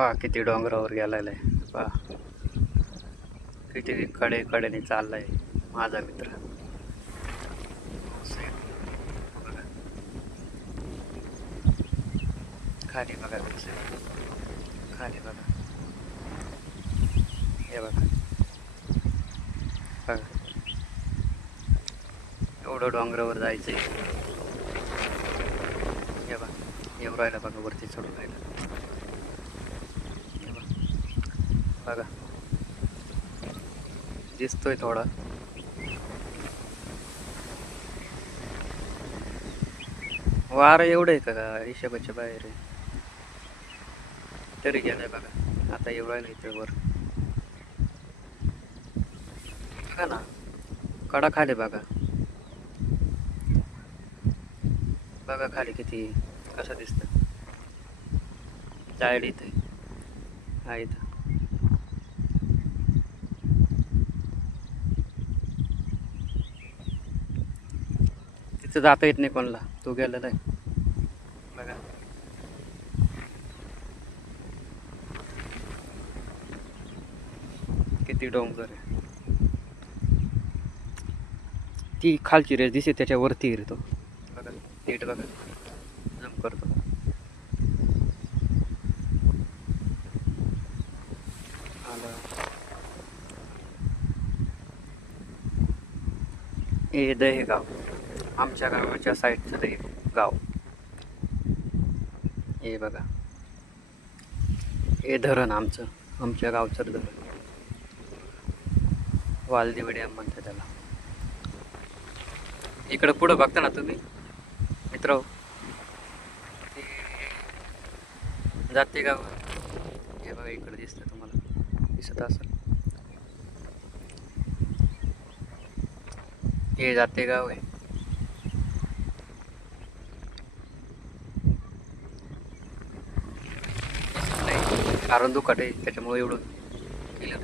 पहा किती डोंगरावर गेलेला आहे. पहा किती कडेने चाललाय माझा मित्र. बघा खाली बघा कसं खाली बघा. हे बघा बघा एवढं डोंगरावर जायचंय. हे बघा येऊ राहिला बघा वरती चढून राहिला. हे बघा दिसतोय थोडा. वारं एवढं आहे का हिशोबाच्या बाहेर आहे. तरी गेलाय बघा. आता येऊ राहिला इथे वर. बघा ना कडा खाली बघा. बघा खाली किती कसं दिसतं. जायड इथे हा इथं. तिथं जाता येत नाही कोणाला. तो गेलेला आहे बघा. किती डोंगर आहे. ती खालची रेस दिसते त्याच्यावरती येतो बघा. नीट बघा जम करतो. आला हे दहेगाव आमच्या गावाच्या साईडचं ते गाव. हे बघा हे धरण आमच्या गावचं धरण. वालदिवड डॅम म्हणतात त्याला. इकडं पुढं बघता ना तुम्ही मित्र. जाते गाव हे बघा इकडे दिसतं तुम्हाला. दिसत असेल हे जाते गाव आहे. कारण दुखट आहे त्याच्यामुळे एवढं केलं.